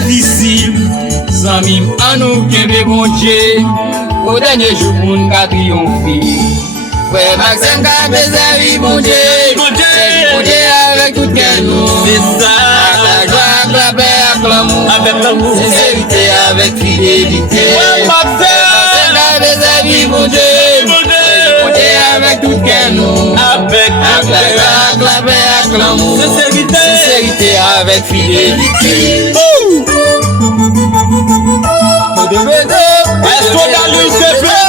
difficile, sans mime en nous qui est bon Dieu. Au dernier jour, pour nous triompher. Frère Maxime, qu'a besoin bon Dieu. Bon Dieu avec tout cœur nous. C'est ça. Avec l'amour. Sincérité avec fidélité. Maxime, qu'a besoin bon Dieu. Avec tout cœur nous. Avec l'amour. Sincérité avec fidélité. Est-ce qu'on a lu ce bleu?